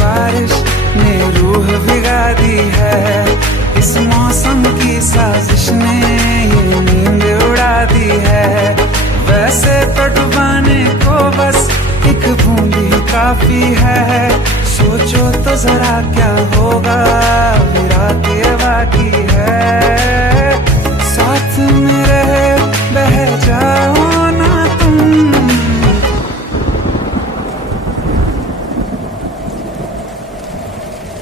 बारिश ने रूह भिगा दी है, इस मौसम की साजिश ने ये नींद उड़ा दी है। वैसे तो डुबाने को बस एक बूंद ही काफी है, सोचो तो जरा क्या होगा, अभी रात ये बाकी है।